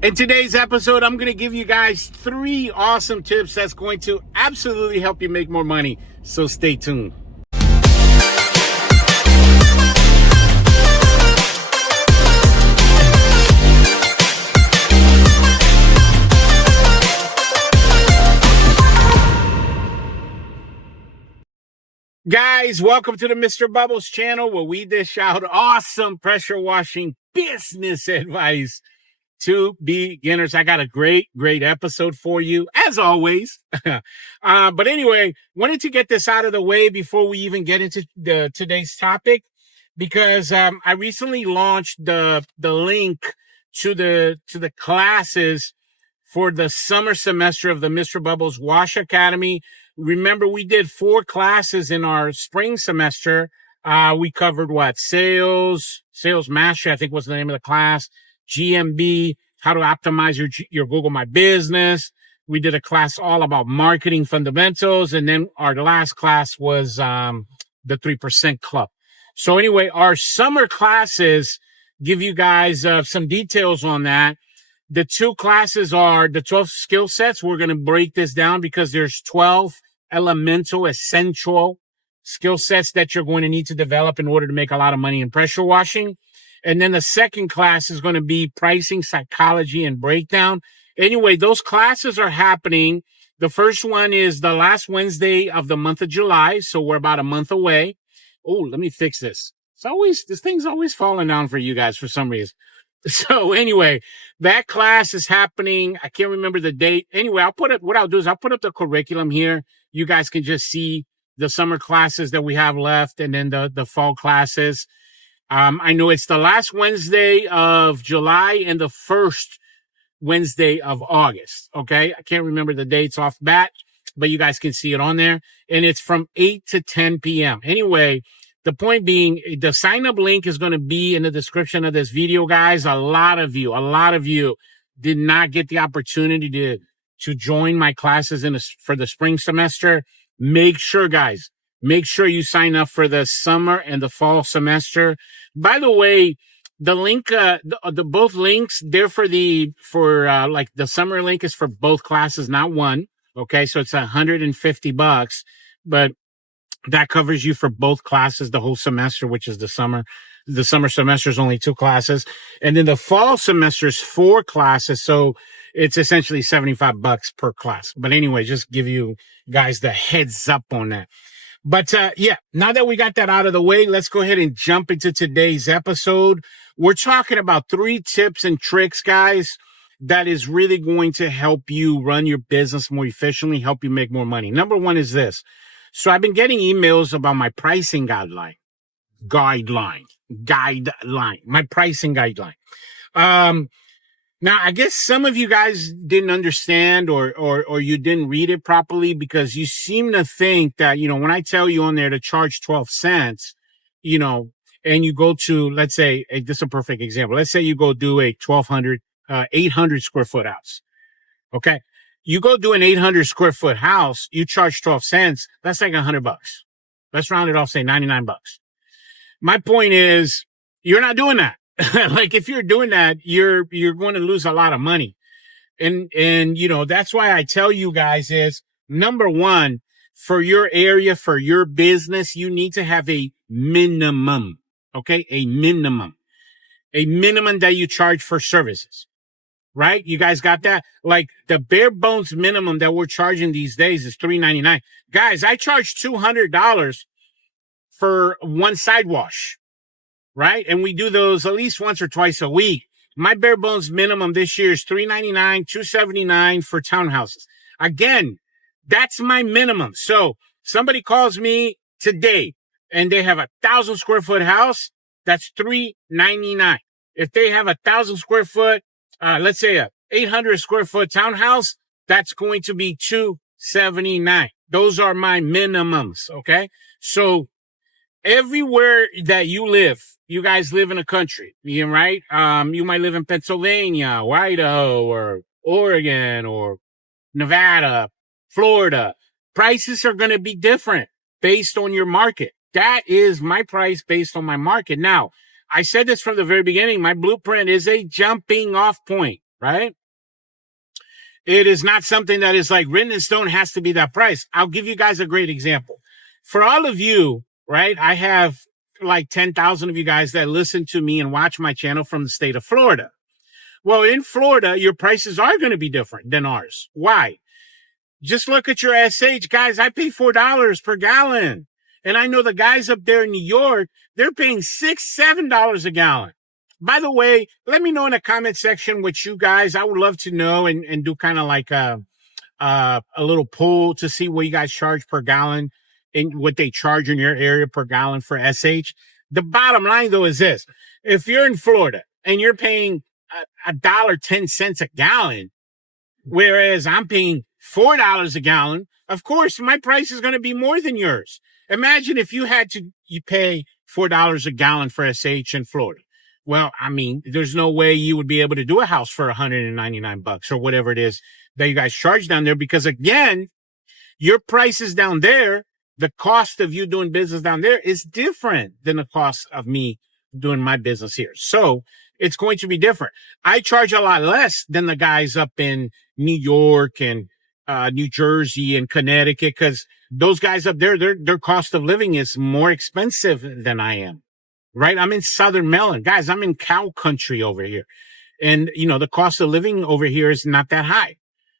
In today's episode, I'm going to give you guys 3 awesome tips that's going to absolutely help you make more money. So stay tuned. Guys, welcome to the Mr. Bubbles channel where we dish out awesome pressure washing business advice to beginners. I got a great episode for you, as always. But anyway, wanted to get this out of the way before we even get into today's topic, because I recently launched the link to the classes for the summer semester of the Mr. Bubbles Wash Academy. Remember, we did 4 classes in our spring semester. We covered sales mastery, I think was the name of the class. GMB, how to optimize your Google My Business. We did a class all about marketing fundamentals. And then our last class was the 3% Club. So anyway, our summer classes give you guys some details on that. The 2 classes are the 12 skill sets. We're going to break this down because there's 12 elemental, essential skill sets that you're going to need to develop in order to make a lot of money in pressure washing. And then the second class is going to be pricing, psychology, and breakdown. Anyway, those classes are happening. The first one is the last Wednesday of the month of July. So we're about a month away. Oh, let me fix this. This thing's always falling down for you guys for some reason. So anyway, that class is happening. I can't remember the date. Anyway, what I'll do is I'll put up the curriculum here. You guys can just see the summer classes that we have left and then the fall classes. I know it's the last Wednesday of July and the first Wednesday of August. Okay. I can't remember the dates off bat, but you guys can see it on there. And it's from 8 to 10 p.m. Anyway, the point being, the sign up link is going to be in the description of this video, guys. A lot of you did not get the opportunity to join my classes for the spring semester. Make sure you sign up for the summer and the fall semester. By the way, the link, both links, they're the summer link is for both classes, not one. Okay. So it's $150, but that covers you for both classes, the whole semester, which is the summer. The summer semester is only 2 classes. And then the fall semester is 4 classes. So it's essentially $75 per class. But anyway, just give you guys the heads up on that. But now that we got that out of the way, let's go ahead and jump into today's episode. We're talking about 3 tips and tricks, guys, that is really going to help you run your business more efficiently, help you make more money. Number 1 is this. So I've been getting emails about my pricing guideline, my pricing guideline. Now I guess some of you guys didn't understand or you didn't read it properly, because you seem to think that, when I tell you on there to charge 12 cents, and you go to, let's say, this is a perfect example. Let's say you go do a 800 square foot house. Okay. You go do an 800 square foot house, you charge 12 cents. That's like $100. Let's round it off, say $99. My point is, you're not doing that. Like, if you're doing that, you're going to lose a lot of money. And, that's why I tell you guys is, number 1, for your area, for your business, you need to have a minimum. Okay. A minimum that you charge for services. Right? You guys got that? Like, the bare bones minimum that we're charging these days is $3.99. Guys, I charge $200 for one side wash. Right? And we do those at least once or twice a week. My bare bones minimum this year is $3.99, $2.79 for townhouses. Again, that's my minimum. So somebody calls me today and they have 1,000 square foot house, that's $3.99. If they have 1,000 square foot, let's say a 800 square foot townhouse, that's going to be $2.79. Those are my minimums. Okay. So everywhere that you live, you guys live in a country, right? You might live in Pennsylvania or Idaho or Oregon or Nevada, Florida. Prices are going to be different based on your market. That is my price based on my market. Now, I said this from the very beginning. My blueprint is a jumping off point. right? It is not something that is like written in stone, has to be that price. I'll give you guys a great example. For all of you, right, I have like 10,000 of you guys that listen to me and watch my channel from the state of Florida. Well, in Florida, your prices are going to be different than ours. Why? Just look at your SH. Guys, I pay $4 per gallon. And I know the guys up there in New York, they're paying $6, $7 a gallon. By the way, let me know in the comment section what you guys, I would love to know and do kind of like a little poll to see what you guys charge per gallon and what they charge in your area per gallon for SH. The bottom line, though, is this. If you're in Florida and you're paying $1.10 a gallon, whereas I'm paying $4 a gallon, of course, my price is going to be more than yours. Imagine if you pay $4 a gallon for SH in Florida. Well, I mean, there's no way you would be able to do a house for $199 or whatever it is that you guys charge down there, because again, your prices down there, the cost of you doing business down there is different than the cost of me doing my business here. So it's going to be different. I charge a lot less than the guys up in New York and New Jersey and Connecticut, because those guys up there, their cost of living is more expensive than I am. Right? I'm in Southern Maryland. Guys, I'm in cow country over here. And, you know, the cost of living over here is not that high.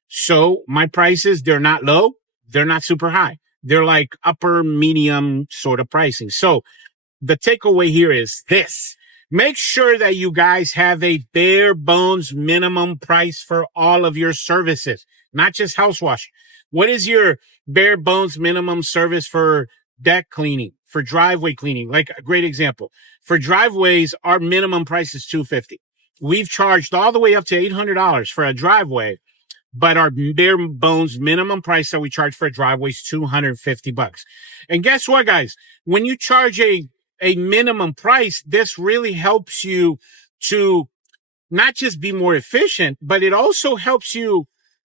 So my prices, they're not low. They're not super high. They're like upper medium sort of pricing. So the takeaway here is this. Make sure that you guys have a bare bones minimum price for all of your services, not just house washing. What is your bare bones minimum service for deck cleaning, for driveway cleaning? Like a great example. For driveways, our minimum price is $250. We've charged all the way up to $800 for a driveway, but our bare bones minimum price that we charge for a driveway is $250. And guess what, guys? When you charge a minimum price, this really helps you to not just be more efficient, but it also helps you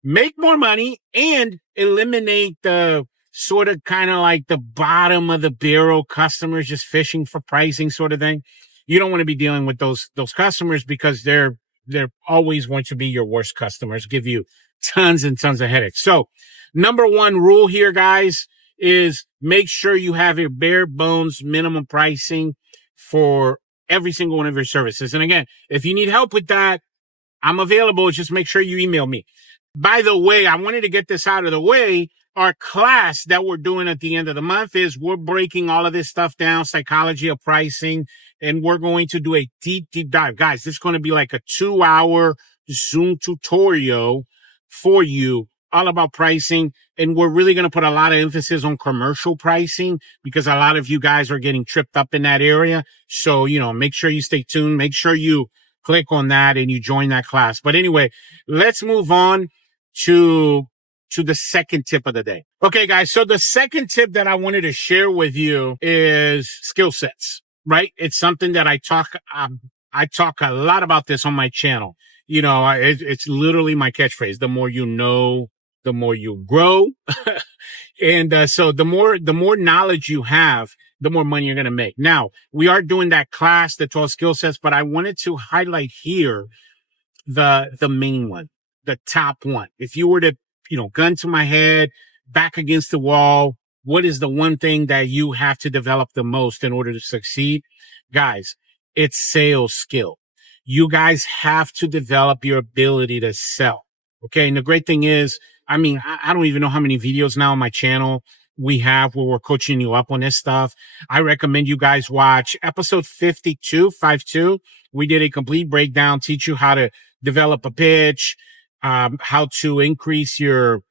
make more money and eliminate the sort of kind of like the bottom of the barrel customers just fishing for pricing sort of thing. You don't want to be dealing with those customers, because they're always going to be your worst customers, give you tons and tons of headaches. So number one rule here, guys, is make sure you have a bare bones minimum pricing for every single one of your services. And again, if you need help with that, I'm available. Just make sure you email me. By the way, I wanted to get this out of the way. Our class that we're doing at the end of the month is we're breaking all of this stuff down, psychology of pricing, and we're going to do a deep dive. Guys, this is going to be like a 2-hour Zoom tutorial for you, all about pricing. And we're really going to put a lot of emphasis on commercial pricing, because a lot of you guys are getting tripped up in that area. So, you know, make sure you stay tuned. Make sure you click on that and you join that class. But anyway, let's move on to the second tip of the day. Okay, guys. So the second tip that I wanted to share with you is skill sets, right? It's something that I talk a lot about this on my channel. You know, it's literally my catchphrase. The more you know, the more you grow. And so the more knowledge you have, the more money you're going to make. Now, we are doing that class, the 12 skill sets, but I wanted to highlight here the main one, the top one. If you were to, you know, gun to my head, back against the wall, what is the one thing that you have to develop the most in order to succeed? Guys, it's sales skill. You guys have to develop your ability to sell. Okay. And the great thing is, I mean, I don't even know how many videos now on my channel we have where we're coaching you up on this stuff. I recommend you guys watch episode 52. We did a complete breakdown, teach you how to develop a pitch, how to increase your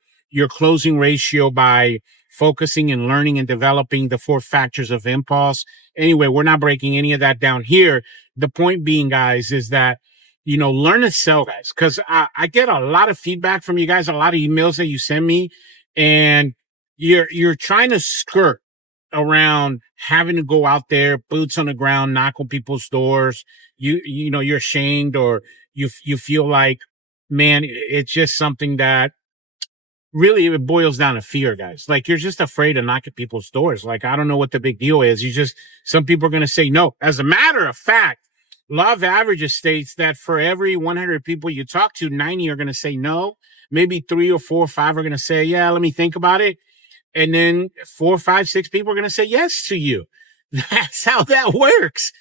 closing ratio by focusing and learning and developing the 4 factors of impulse. Anyway, we're not breaking any of that down here. The point being, guys, is that, you know, learn to sell, guys, because I get a lot of feedback from you guys, a lot of emails that you send me, and you're trying to skirt around having to go out there, boots on the ground, knock on people's doors. You know, you're ashamed, or you feel like, man, it's just something that really it boils down to fear, guys. Like, you're just afraid to knock at people's doors. Like, I don't know what the big deal is. Some people are going to say no. As a matter of fact, Law of averages states that for every 100 people you talk to, 90 are going to say no. Maybe 3 or 4 or 5 are going to say, yeah, let me think about it. And then 4, 5, 6 people are going to say yes to you. That's how that works.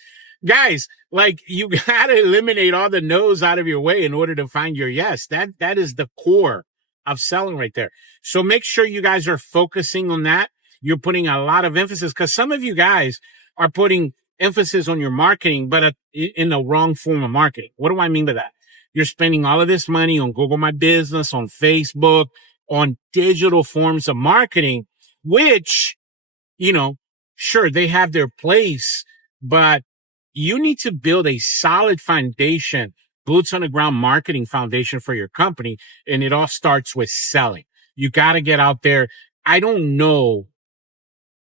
Guys, like, you got to eliminate all the no's out of your way in order to find your yes. That is the core of selling right there. So make sure you guys are focusing on that. You're putting a lot of emphasis, because some of you guys are putting emphasis on your marketing, but in the wrong form of marketing. What do I mean by that? You're spending all of this money on Google My Business, on Facebook, on digital forms of marketing, which, sure, they have their place, but you need to build a solid foundation, boots on the ground marketing foundation for your company. And it all starts with selling. You got to get out there. I don't know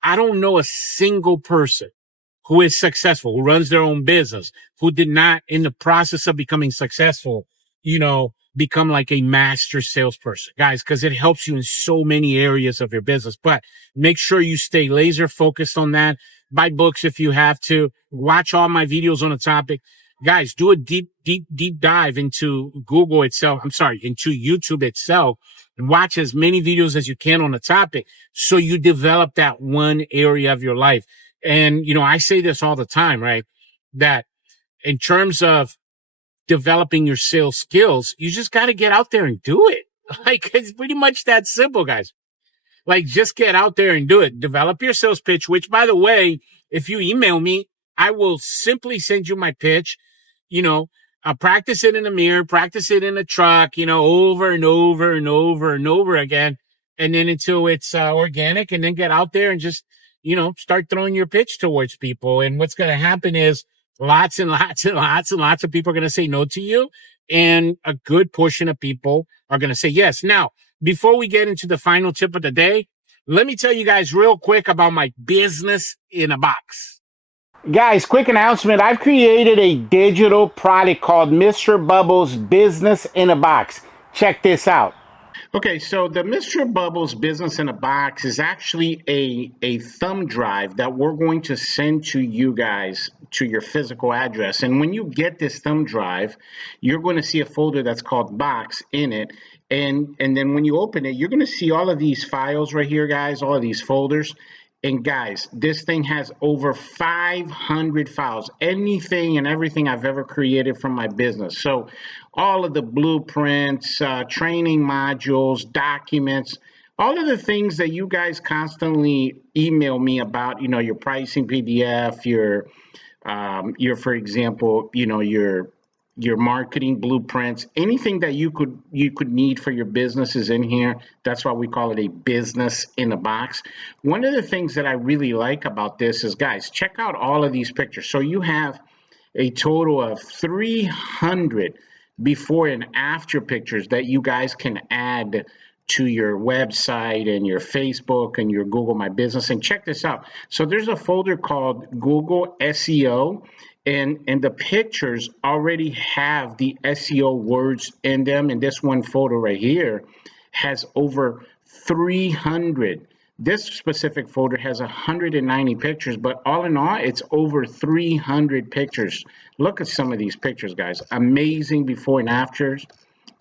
a single person who is successful, who runs their own business, who did not, in the process of becoming successful, become like a master salesperson, guys, because it helps you in so many areas of your business. But make sure you stay laser focused on that. Buy books if you have to. Watch all my videos on the topic. Guys, do a deep dive into into YouTube itself, and watch as many videos as you can on the topic so you develop that one area of your life. And, I say this all the time, right? That in terms of developing your sales skills, you just got to get out there and do it. Like, it's pretty much that simple, guys. Like, just get out there and do it. Develop your sales pitch, which, by the way, if you email me, I will simply send you my pitch. I'll practice it in the mirror, practice it in the truck, over and over and over and over again. And then until it's organic, and then get out there and just, start throwing your pitch towards people. And what's going to happen is lots and lots and lots and lots of people are going to say no to you. And a good portion of people are going to say yes. Now, before we get into the final tip of the day, let me tell you guys real quick about my business in a box. Guys, quick announcement. I've created a digital product called Mr. Bubbles Business in a Box. Check this out. Okay, so the Mr. Bubbles Business in a Box is actually a thumb drive that we're going to send to you guys to your physical address. And when you get this thumb drive, you're going to see a folder that's called Box in it. And then when you open it, you're going to see all of these files right here, guys, all of these folders. And guys, this thing has over 500 files, anything and everything I've ever created from my business. So all of the blueprints, training modules, documents, all of the things that you guys constantly email me about, your pricing PDF, your for example, your marketing blueprints, anything that you could need for your business is in here. That's why we call it a business in a box. One of the things that I really like about this is, guys, check out all of these pictures. So you have a total of 300 before and after pictures that you guys can add to your website and your Facebook and your Google My Business. And check this out. So there's a folder called Google SEO. And the pictures already have the SEO words in them. And this one photo right here has over 300. This specific folder has 190 pictures, but all in all, it's over 300 pictures. Look at some of these pictures, guys. Amazing before and afters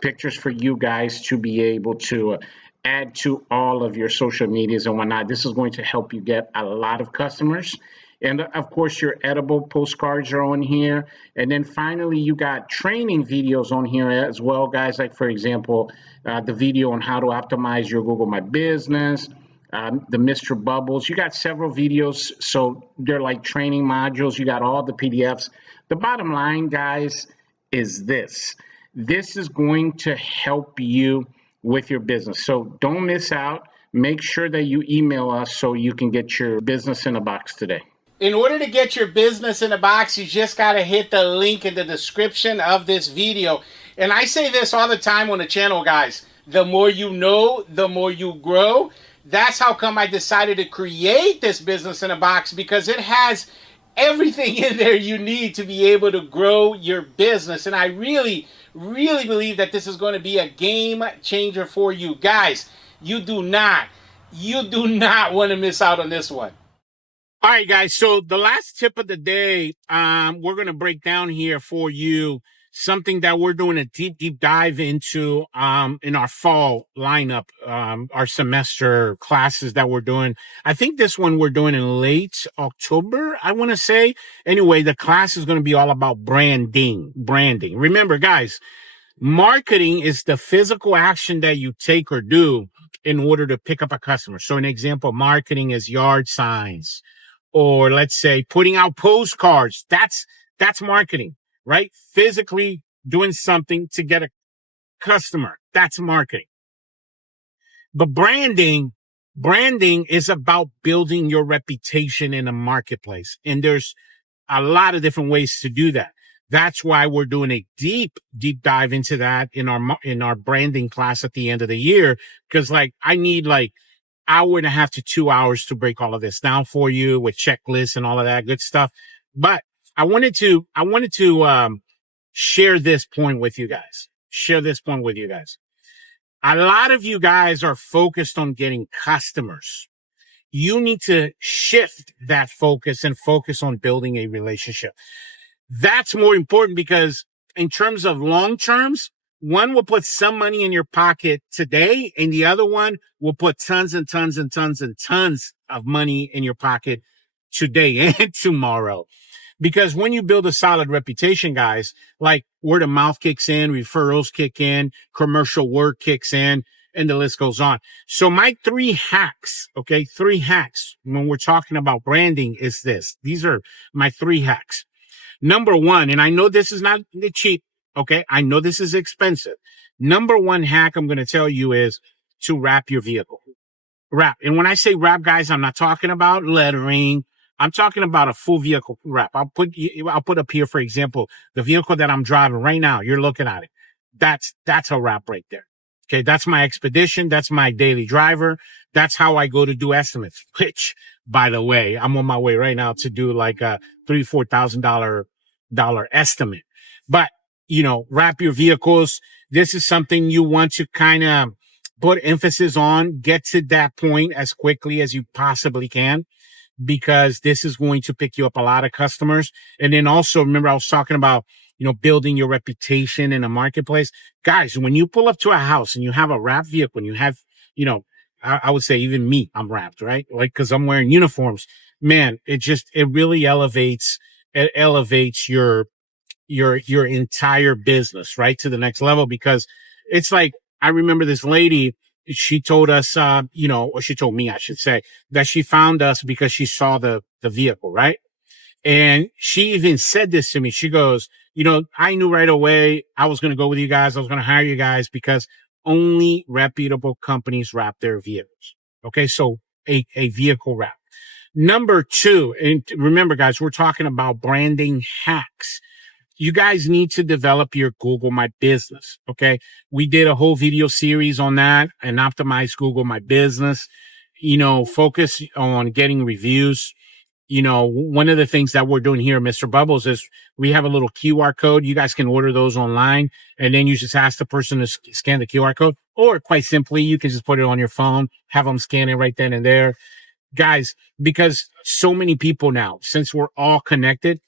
pictures for you guys to be able to add to all of your social medias and whatnot. This is going to help you get a lot of customers. And of course, your edible postcards are on here. And then finally, you got training videos on here as well, guys. Like, for example, the video on how to optimize your Google My Business, the Mr. Bubbles. You got several videos. So they're like training modules. You got all the PDFs. The bottom line, guys, is this. This is going to help you with your business. So don't miss out. Make sure that you email us so you can get your business in a box today. In order to get your business in a box, you just got to hit the link in the description of this video. And I say this all the time on the channel, guys. The more you know, the more you grow. That's how come I decided to create this business in a box, because it has everything in there you need to be able to grow your business. And I really believe that this is going to be a game changer for you. Guys, you do not want to miss out on this one. All right, guys. So the last tip of the day, we're going to break down here for you something that we're doing a deep dive into, in our fall lineup, our semester classes that we're doing. I think this one we're doing in late October, I want to say. Anyway, the class is going to be all about branding. Remember, guys, marketing is the physical action that you take or do in order to pick up a customer. So an example of marketing is yard signs, or let's say putting out postcards. That's marketing, right? Physically doing something to get a customer. That's marketing. But branding is about building your reputation in a marketplace. And there's a lot of different ways to do that. That's why we're doing a deep dive into that in our branding class at the end of the year. Cause I need hour and a half to 2 hours to break all of this down for you with checklists and all of that good stuff. But I wanted to share this point with you guys. A lot of you guys are focused on getting customers. You need to shift that focus and focus on building a relationship. That's more important because in terms of long terms, one will put some money in your pocket today and the other one will put tons and tons and tons and tons of money in your pocket today and tomorrow. Because when you build a solid reputation, guys, word of mouth kicks in, referrals kick in, commercial work kicks in, and the list goes on. So my 3 hacks, when we're talking about branding is this. These are my 3 hacks. Number 1, and I know this is not cheap, okay? I know this is expensive. Number 1 hack I'm going to tell you is to wrap your vehicle. Wrap. And when I say wrap, guys, I'm not talking about lettering. I'm talking about a full vehicle wrap. I'll put up here, for example, the vehicle that I'm driving right now. You're looking at it. That's a wrap right there. Okay. That's my expedition. That's my daily driver. That's how I go to do estimates, which, by the way, I'm on my way right now to do a $3,000-$4,000 estimate. But, wrap your vehicles. This is something you want to kind of put emphasis on, get to that point as quickly as you possibly can, because this is going to pick you up a lot of customers. And then also, remember, I was talking about, building your reputation in a marketplace. Guys, when you pull up to a house and you have a wrapped vehicle and you have, I would say even me, I'm wrapped, right? Cause I'm wearing uniforms, man, it really elevates your entire business, right? To the next level, because it's I remember this lady, she told us, or she told me, I should say, that she found us because she saw the vehicle, right? And she even said this to me. She goes, I knew right away I was going to go with you guys. I was going to hire you guys because only reputable companies wrap their vehicles. Okay. So a vehicle wrap. Number 2, and remember, guys, we're talking about branding hacks. You guys need to develop your Google My Business. Okay. We did a whole video series on that and optimize Google My Business, focus on getting reviews. One of the things that we're doing here at Mr. Bubbles is we have a little QR code. You guys can order those online and then you just ask the person to scan the QR code, or quite simply, you can just put it on your phone, have them scan it right then and there. Guys, because so many people now, since we're all connected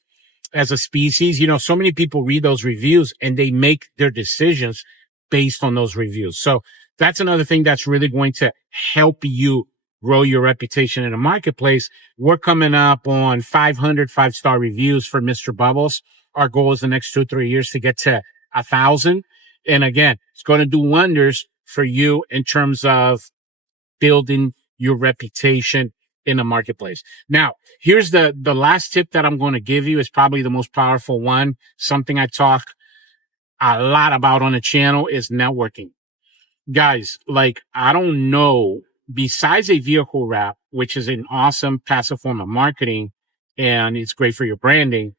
as a species, so many people read those reviews and they make their decisions based on those reviews. So that's another thing that's really going to help you grow your reputation in a marketplace. We're coming up on 500 5-star reviews for Mr. Bubbles. Our goal is the next 2-3 years to get to 1,000. And again, it's going to do wonders for you in terms of building your reputation in a marketplace. Now, here's the last tip that I'm going to give you is probably the most powerful one. Something I talk a lot about on the channel is networking. Guys, I don't know, besides a vehicle wrap, which is an awesome passive form of marketing and it's great for your branding,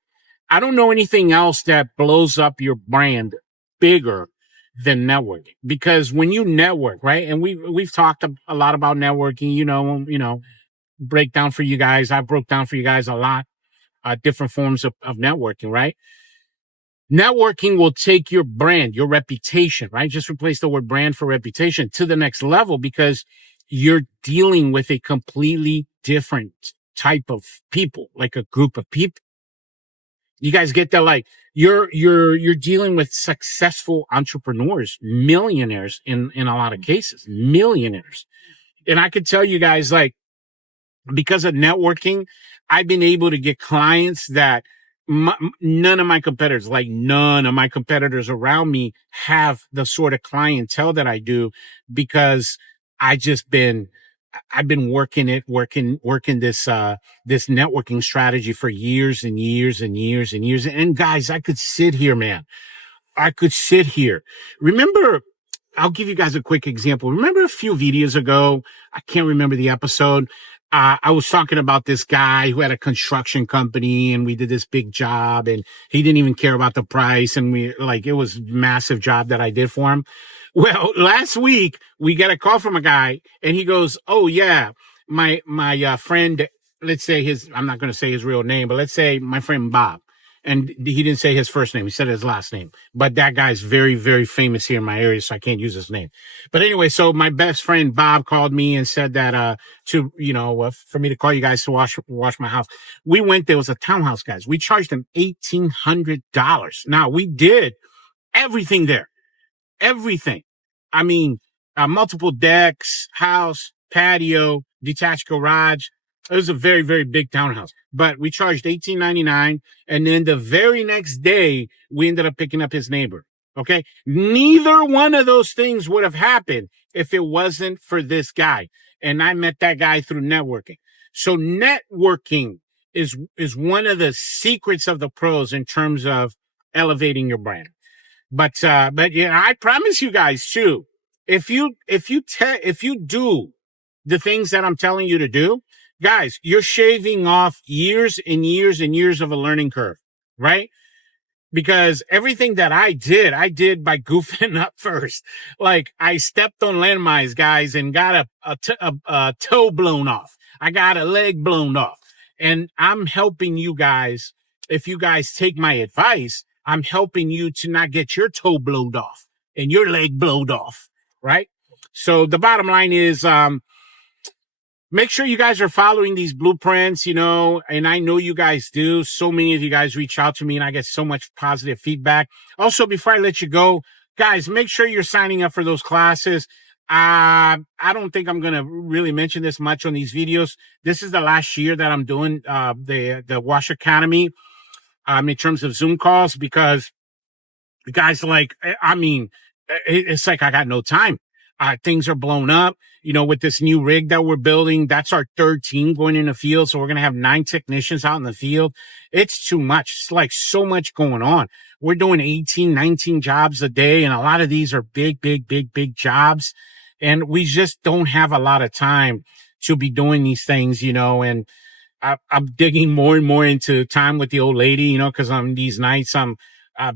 I don't know anything else that blows up your brand bigger than networking. Because when you network, right? And we've talked a lot about networking, break down for you guys. I broke down for you guys a lot, different forms of networking, right? Networking will take your brand, your reputation, right? Just replace the word brand for reputation to the next level, because you're dealing with a completely different type of people, like a group of people. You guys get that? Like you're dealing with successful entrepreneurs, millionaires in a lot of cases, millionaires. And I could tell you guys, like, because of networking, I've been able to get clients that none of my competitors, like none of my competitors around me have the sort of clientele that I do, because I've been working this networking strategy for years and years and years and years. And guys, I could sit here, man. I could sit here. Remember, I'll give you guys a quick example. Remember a few videos ago, I can't remember the episode. I was talking about this guy who had a construction company, and we did this big job, and he didn't even care about the price. And it was a massive job that I did for him. Well, last week we got a call from a guy, and he goes, "Oh yeah, my friend, let's say I'm not going to say his real name, but let's say my friend Bob." And he didn't say his first name. He said his last name. But that guy's very, very famous here in my area, so I can't use his name. But anyway, so my best friend Bob called me and said that for me to call you guys to wash my house. We went. There was a townhouse, guys. We charged him $1,800. Now we did everything there, everything. I mean, multiple decks, house, patio, detached garage. It was a very, very big townhouse, but we charged $1,899. And then the very next day, we ended up picking up his neighbor. Okay. Neither one of those things would have happened if it wasn't for this guy. And I met that guy through networking. So networking is one of the secrets of the pros in terms of elevating your brand. But yeah, I promise you guys too, if you do the things that I'm telling you to do, guys, you're shaving off years and years and years of a learning curve, right? Because everything that I did by goofing up first. Like I stepped on landmines, guys, and got a toe blown off. I got a leg blown off. And I'm helping you guys. If you guys take my advice, I'm helping you to not get your toe blowed off and your leg blowed off, right? So the bottom line is, make sure you guys are following these blueprints, and I know you guys do. So many of you guys reach out to me and I get so much positive feedback. Also, before I let you go, guys, make sure you're signing up for those classes. I don't think I'm going to really mention this much on these videos. This is the last year that I'm doing the Wash Academy in terms of Zoom calls, because guys, it's like I got no time. Things are blown up, with this new rig that we're building. That's our third team going in the field. So we're going to have 9 technicians out in the field. It's too much. It's like so much going on. We're doing 18, 19 jobs a day. And a lot of these are big, big, big, big jobs. And we just don't have a lot of time to be doing these things, and I'm digging more and more into time with the old lady, because on these nights I'm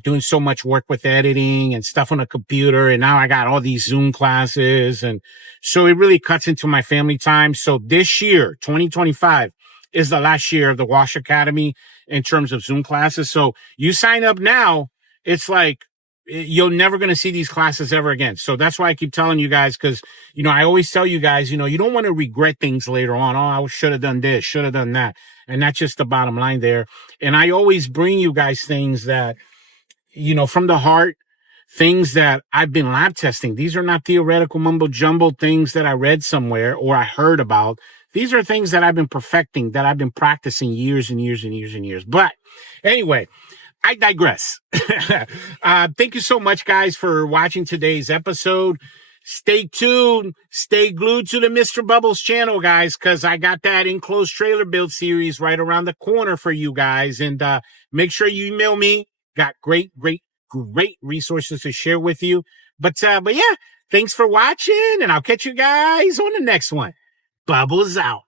doing so much work with editing and stuff on the computer. And now I got all these Zoom classes. And so it really cuts into my family time. So this year, 2025, is the last year of the Wash Academy in terms of Zoom classes. So you sign up now, it's like you're never going to see these classes ever again. So that's why I keep telling you guys, because, I always tell you guys, you don't want to regret things later on. Oh, I should have done this, should have done that. And that's just the bottom line there. And I always bring you guys things that, from the heart, things that I've been lab testing. These are not theoretical mumbo jumbo things that I read somewhere or I heard about. These are things that I've been perfecting, that I've been practicing years and years and years and years. But anyway, I digress. Thank you so much, guys, for watching today's episode. Stay tuned. Stay glued to the Mr. Bubbles channel, guys, because I got that enclosed trailer build series right around the corner for you guys. And make sure you email me. Got great resources to share with you. But yeah, thanks for watching, and I'll catch you guys on the next one. Bubbles out.